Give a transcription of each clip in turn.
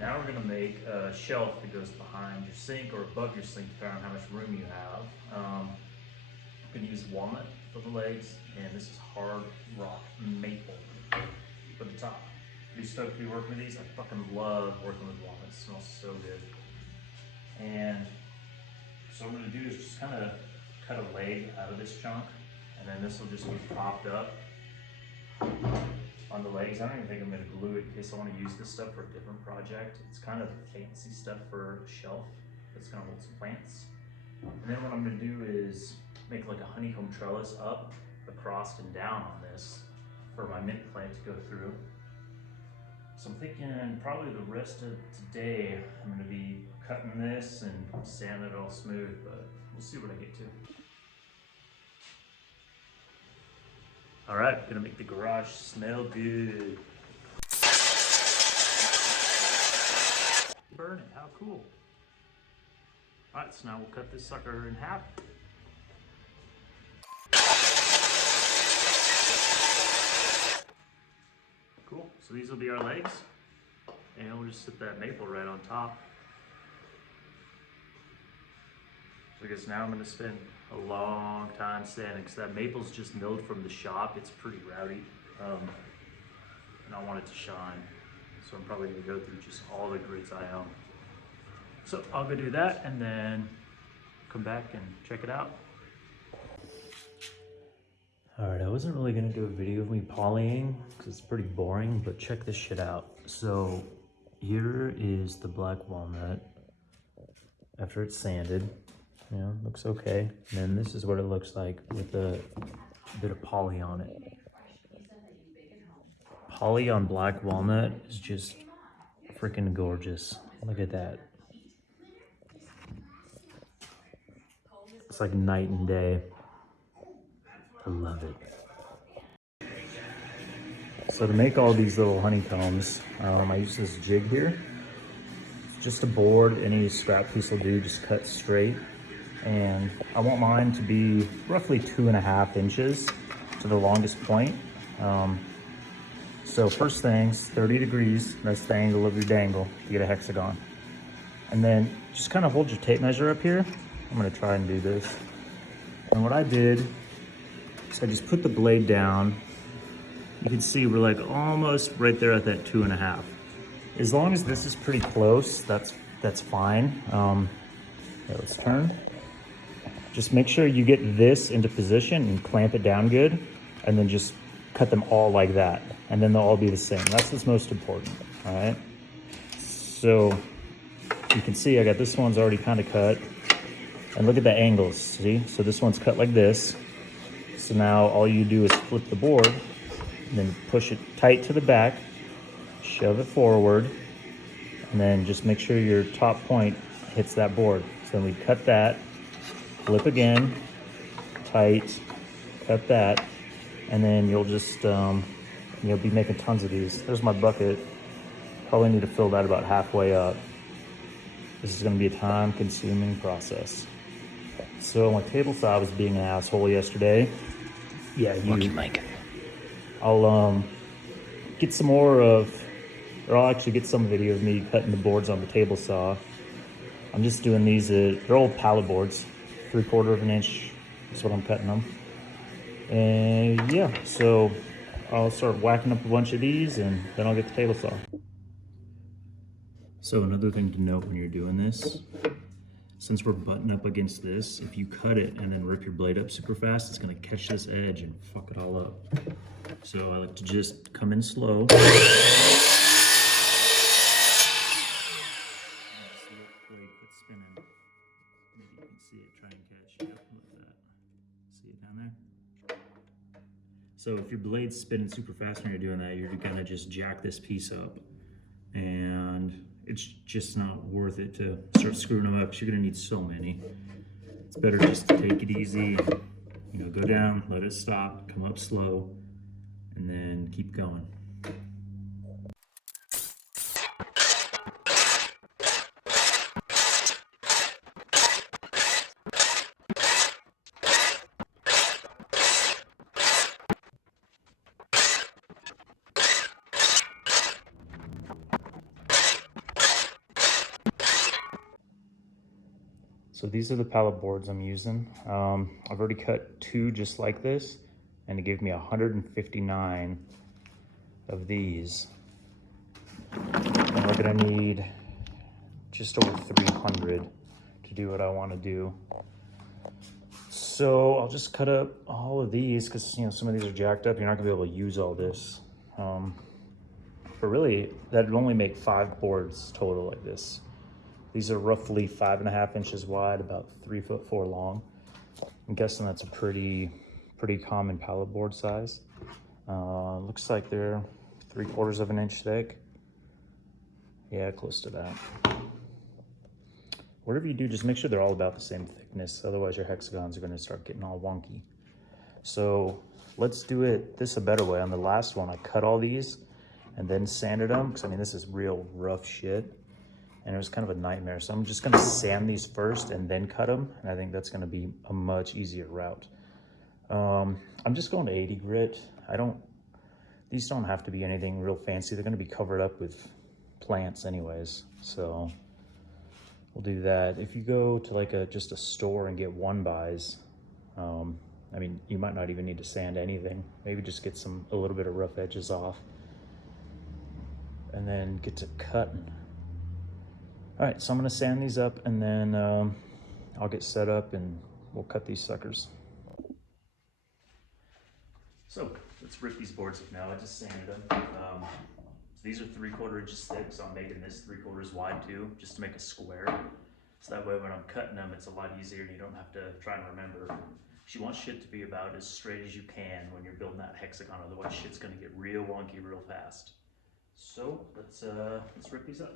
Now we're gonna make a shelf that goes behind your sink or above your sink, depending on how much room you have. I'm gonna use walnut for the legs, and this is hard rock maple for the top. Pretty stoked to be working with these. I fucking love working with walnut. It smells so good. And so what I'm gonna do is just kind of cut a leg out of this chunk, and then this will just be popped up on the legs. I don't even think I'm gonna glue it in case I want to use this stuff for a different project. It's kind of fancy stuff for a shelf that's gonna hold some plants. And then what I'm gonna do is make like a honeycomb trellis up, across, and down on this for my mint plant to go through. So I'm thinking probably the rest of today I'm gonna be cutting this and sanding it all smooth, but we'll see what I get to. All right, gonna make the garage smell good. Burn it, how cool. All right, so now we'll cut this sucker in half. Cool, so these will be our legs, and we'll just sit that maple right on top. So I guess now I'm gonna spend a long time sanding, because that maple's just milled from the shop. It's pretty rowdy, and I want it to shine. So I'm probably gonna go through just all the grids I own. So I'll go do that and then come back and check it out. All right, I wasn't really gonna do a video of me polying because it's pretty boring, but check this shit out. So here is the black walnut after it's sanded. You know, looks okay. And then this is what it looks like with a bit of poly on it. Poly on black walnut is just freaking gorgeous. Look at that. It's like night and day. I love it. So to make all these little honeycombs, I use this jig here. It's just a board, any scrap piece will do, just cut straight. And I want mine to be roughly 2.5 inches to the longest point. So first things, 30 degrees, that's the angle of your dangle to get a hexagon. And then just kind of hold your tape measure up here. I'm gonna try and do this. And what I did is I just put the blade down. You can see we're like almost right there at that 2.5. As long as this is pretty close, that's fine. Okay, let's turn. Just make sure you get this into position and clamp it down good, and then just cut them all like that. And then they'll all be the same. That's what's most important, all right? So you can see I got this one's already kind of cut. And look at the angles, see? So this one's cut like this. So now all you do is flip the board, and then push it tight to the back, shove it forward, and then just make sure your top point hits that board. So then we cut that, flip again, tight, cut that, and then you'll just you'll be making tons of these. There's my bucket. Probably need to fill that about halfway up. This is gonna be a time-consuming process. So my table saw was being an asshole yesterday. Yeah, you. I'll get some more of, or I'll actually get some video of me cutting the boards on the table saw. I'm just doing these, they're old pallet boards, 3/4 of an inch is what I'm cutting them. And yeah, so I'll start whacking up a bunch of these and then I'll get the table saw. So another thing to note when you're doing this, since we're butting up against this, if you cut it and then rip your blade up super fast, it's gonna catch this edge and fuck it all up. So I like to just come in slow. See that blade quit spinning. Maybe you can see it, try and catch. Yep, look at that. See it down there? So if your blade's spinning super fast when you're doing that, you're gonna just jack this piece up. And it's just not worth it to start screwing them up because you're gonna need so many. It's better just to take it easy and, you know, go down, let it stop, come up slow, and then keep going. So these are the pallet boards I'm using. I've already cut 2 just like this, and it gave me 159 of these. And we're gonna need just over 300 to do what I wanna do. So I'll just cut up all of these because, you know, some of these are jacked up. You're not gonna be able to use all this. But really, that'd only make 5 boards total like this. These are roughly 5.5 inches wide, about 3'4" long. I'm guessing that's a pretty common pallet board size. Looks like they're 3/4 of an inch thick. Yeah, close to that. Whatever you do, just make sure they're all about the same thickness. Otherwise your hexagons are gonna start getting all wonky. So let's do this a better way. On the last one, I cut all these and then sanded them, because I mean, this is real rough shit. And it was kind of a nightmare. So I'm just gonna sand these first and then cut them. And I think that's gonna be a much easier route. I'm just going to 80 grit. These don't have to be anything real fancy. They're gonna be covered up with plants anyways. So we'll do that. If you go to like just a store and get 1-bys, I mean, you might not even need to sand anything. Maybe just get a little bit of rough edges off and then get to cutting. All right, so I'm gonna sand these up and then I'll get set up and we'll cut these suckers. So let's rip these boards up now. I just sanded them. So these are 3/4 inches thick, so I'm making this 3/4 wide too, just to make a square. So that way when I'm cutting them, it's a lot easier and you don't have to try and remember. You want shit to be about as straight as you can when you're building that hexagon, otherwise shit's gonna get real wonky real fast. So let's rip these up.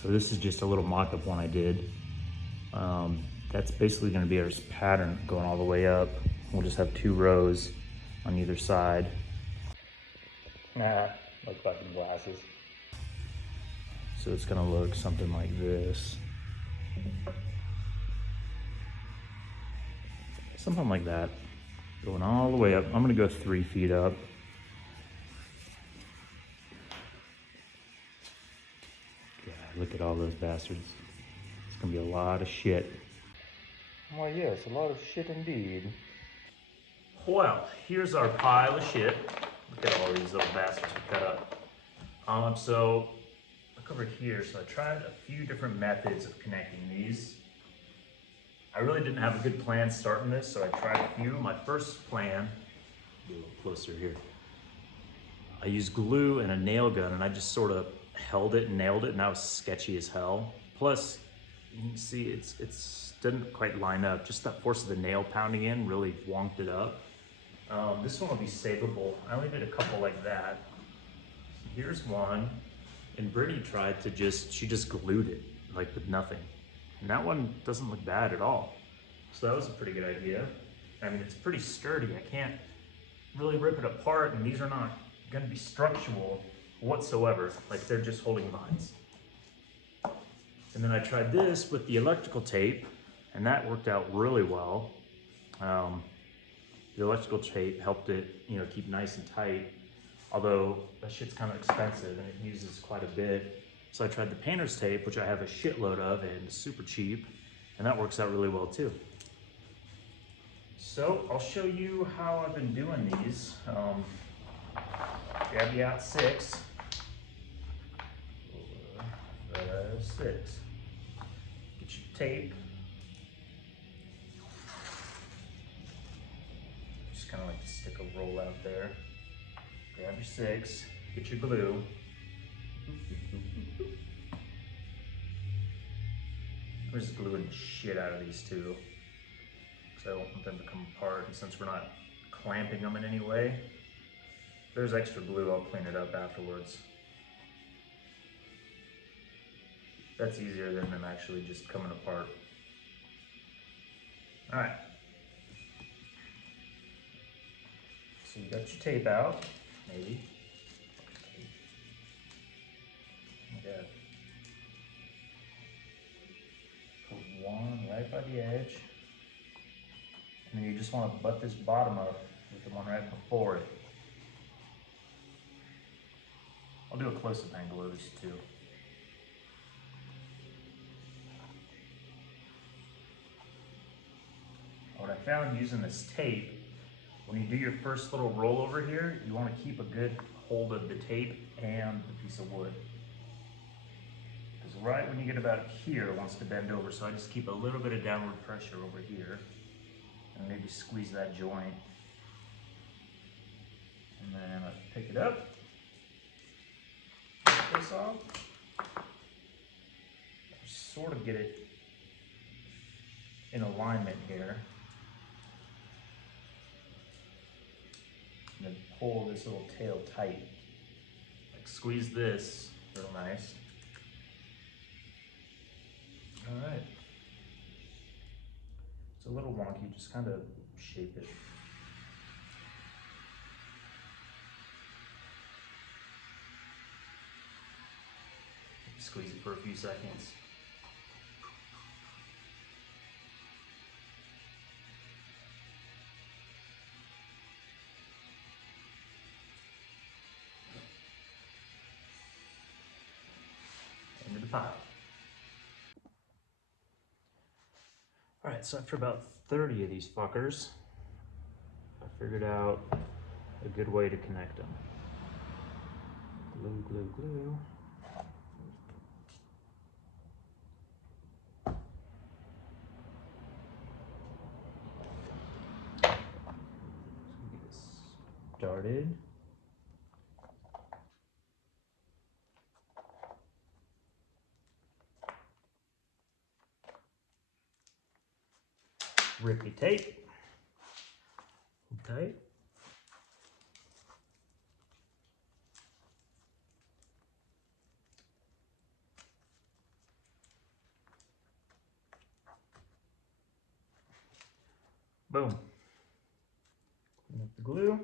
So this is just a little mock-up one I did. That's basically gonna be our pattern going all the way up. We'll just have 2 rows on either side. Nah, like fucking glasses. So it's gonna look something like this. Something like that. Going all the way up. I'm gonna go 3 feet up. Yeah, look at all those bastards. It's gonna be a lot of shit. Well, yes, a lot of shit indeed. Well, here's our pile of shit. Look at all these little bastards we cut up. So look over here. So I tried a few different methods of connecting these. I really didn't have a good plan starting this, so I tried a few. My first plan, a little closer here. I used glue and a nail gun, and I just sort of held it and nailed it, and that was sketchy as hell. Plus, you can see it's didn't quite line up. Just that force of the nail pounding in really wonked it up. This one will be savable. I only did a couple like that. Here's one, and Brittany tried to she just glued it, like with nothing. And that one doesn't look bad at all. So that was a pretty good idea. I mean, it's pretty sturdy. I can't really rip it apart, and these are not gonna be structural whatsoever. Like, they're just holding lines. And then I tried this with the electrical tape, and that worked out really well. The electrical tape helped it, keep nice and tight, although that shit's kind of expensive and it uses quite a bit. So I tried the painter's tape, which I have a shitload of and it's super cheap, and that works out really well too. So I'll show you how I've been doing these. Grab you out 6. 6. Get your tape. Just kind of like to stick a roll out there. Grab your 6. Get your glue. I'm just gluing the shit out of these two, because I don't want them to come apart. And since we're not clamping them in any way, if there's extra glue, I'll clean it up afterwards. That's easier than them actually just coming apart. All right. So you got your tape out, maybe. Okay. Put one right by the edge. And then you just want to butt this bottom up with the one right before it. I'll do a close-up angle of these two. What I found using this tape, when you do your first little roll over here, you want to keep a good hold of the tape and the piece of wood. Because right when you get about here, it wants to bend over, so I just keep a little bit of downward pressure over here, and maybe squeeze that joint. And then I pick it up, take this off, sort of get it in alignment here. And then pull this little tail tight. Like squeeze this real nice. All right. It's a little wonky, just kind of shape it. Squeeze it for a few seconds. Into the pile. All right, so after about 30 of these fuckers, I figured out a good way to connect them. Glue, glue, glue. Get this started. Rip your tape. Okay. Boom. Clean up the glue.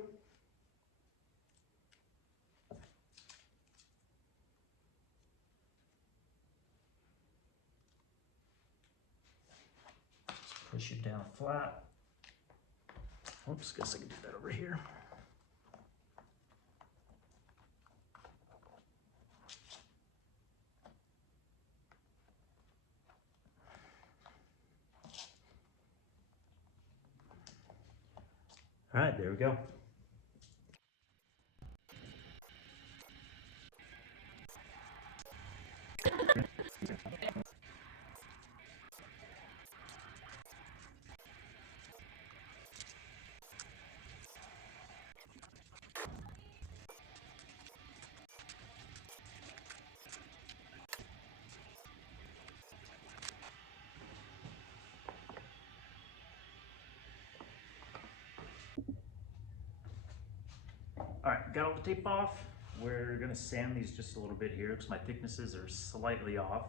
Just push it down flat. Oops, guess I can do that over here. All right, there we go. All right, got all the tape off. We're gonna sand these just a little bit here because my thicknesses are slightly off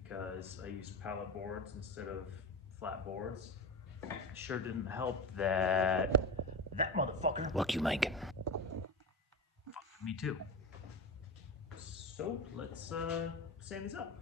because I used pallet boards instead of flat boards. Sure didn't help that motherfucker. Look, you Mike. Me too. So let's sand these up.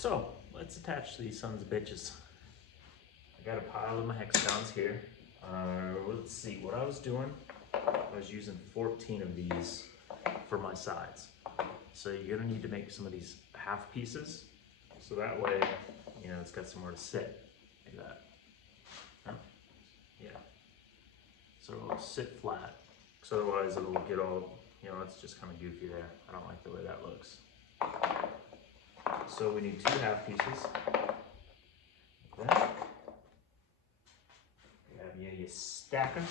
So let's attach these sons of bitches. I got a pile of my hexagons here. Let's see, what I was doing, I was using 14 of these for my sides. So you're gonna need to make some of these half pieces. So that way, you know, it's got somewhere to sit, like that. Huh? Yeah. So it'll sit flat, because otherwise it'll get all, you know, it's just kind of goofy there. I don't like the way that looks. So we need 2 half pieces. Like that. Grab you your stacker.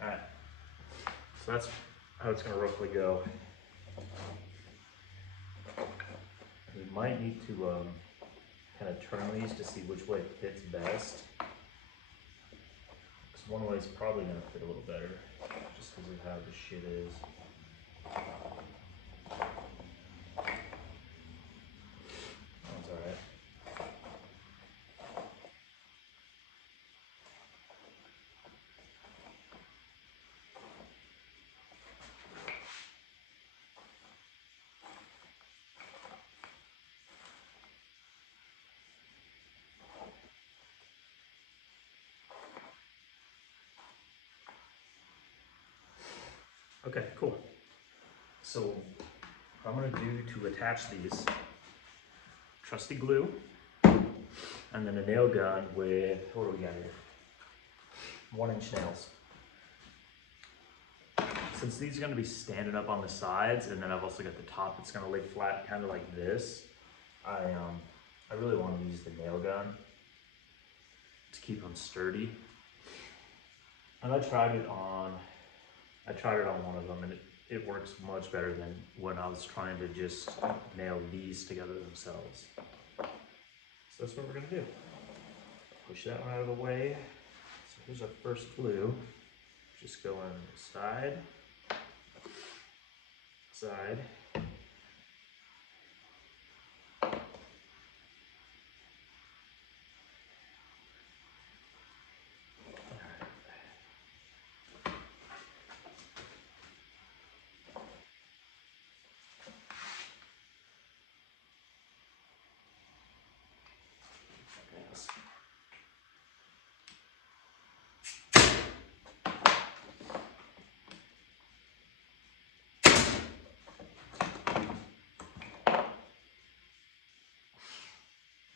Alright, so that's how it's going to roughly go. We might need to kind of turn these to see which way it fits best. Because one way is probably going to fit a little better, just because of how the shit is. That's alright. Okay, cool. So what I'm going to do to attach these, trusty glue. And then a nail gun with, what do we got here? 1-inch nails. Since these are gonna be standing up on the sides, and then I've also got the top that's gonna lay flat, kind of like this, I really want to use the nail gun to keep them sturdy. And I tried it on one of them, and it works much better than when I was trying to just nail these together themselves. So that's what we're gonna do. Push that one out of the way. So here's our first glue. Just going side, side.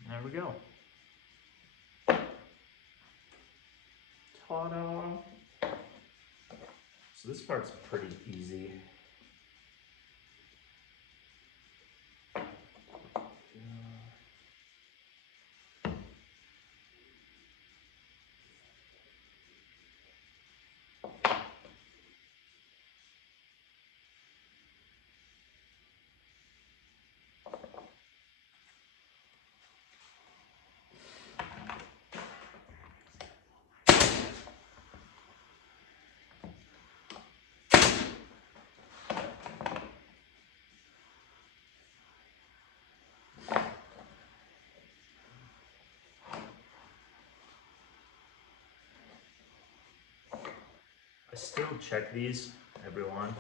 There we go. Ta-da! So this part's pretty easy. I still check these, every one.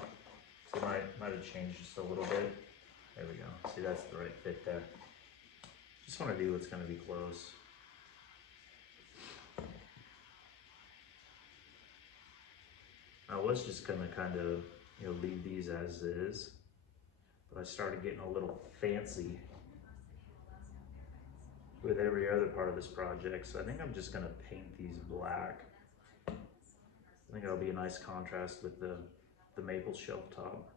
So it might have changed just a little bit. There we go. See, that's the right fit there. Just want to do what's going to be close. I was just going to kind of, leave these as is, but I started getting a little fancy with every other part of this project. So I think I'm just going to paint these black. I think it'll be a nice contrast with the maple shelf top.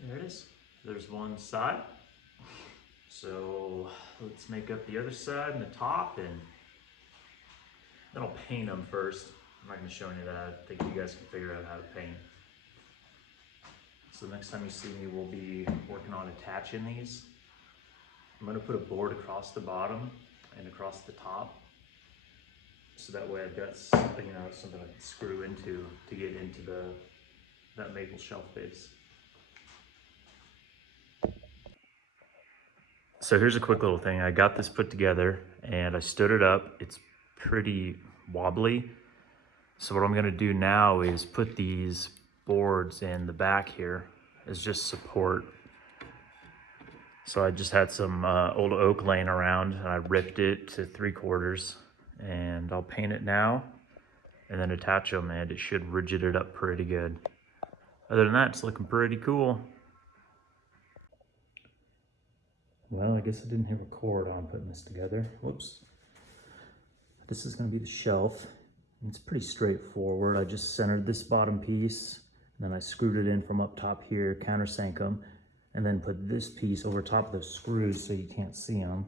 There it is. There's one side. So let's make up the other side and the top, and then I'll paint them first. I'm not going to show any of that. I think you guys can figure out how to paint. So the next time you see me, we'll be working on attaching these. I'm going to put a board across the bottom and across the top. So that way I've got something, something I can screw into to get into that maple shelf base. So here's a quick little thing. I got this put together and I stood it up. It's pretty wobbly. So what I'm gonna do now is put these boards in the back here as just support. So I just had some old oak laying around and I ripped it to 3/4, and I'll paint it now and then attach them, and it should rigid it up pretty good. Other than that, it's looking pretty cool. Well, I guess I didn't hit record on putting this together. Whoops. This is going to be the shelf. It's pretty straightforward. I just centered this bottom piece, and then I screwed it in from up top here, countersank them, and then put this piece over top of those screws so you can't see them.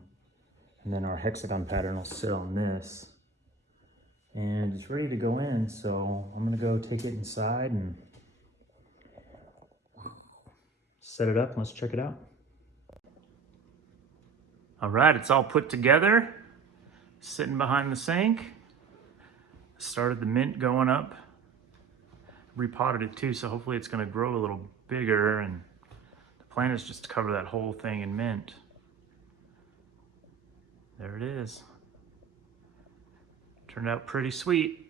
And then our hexagon pattern will sit on this. And it's ready to go in, so I'm going to go take it inside and set it up and let's check it out. All right, it's all put together, sitting behind the sink. Started the mint going up. Repotted it too, so hopefully it's gonna grow a little bigger, and the plan is just to cover that whole thing in mint. There it is. Turned out pretty sweet.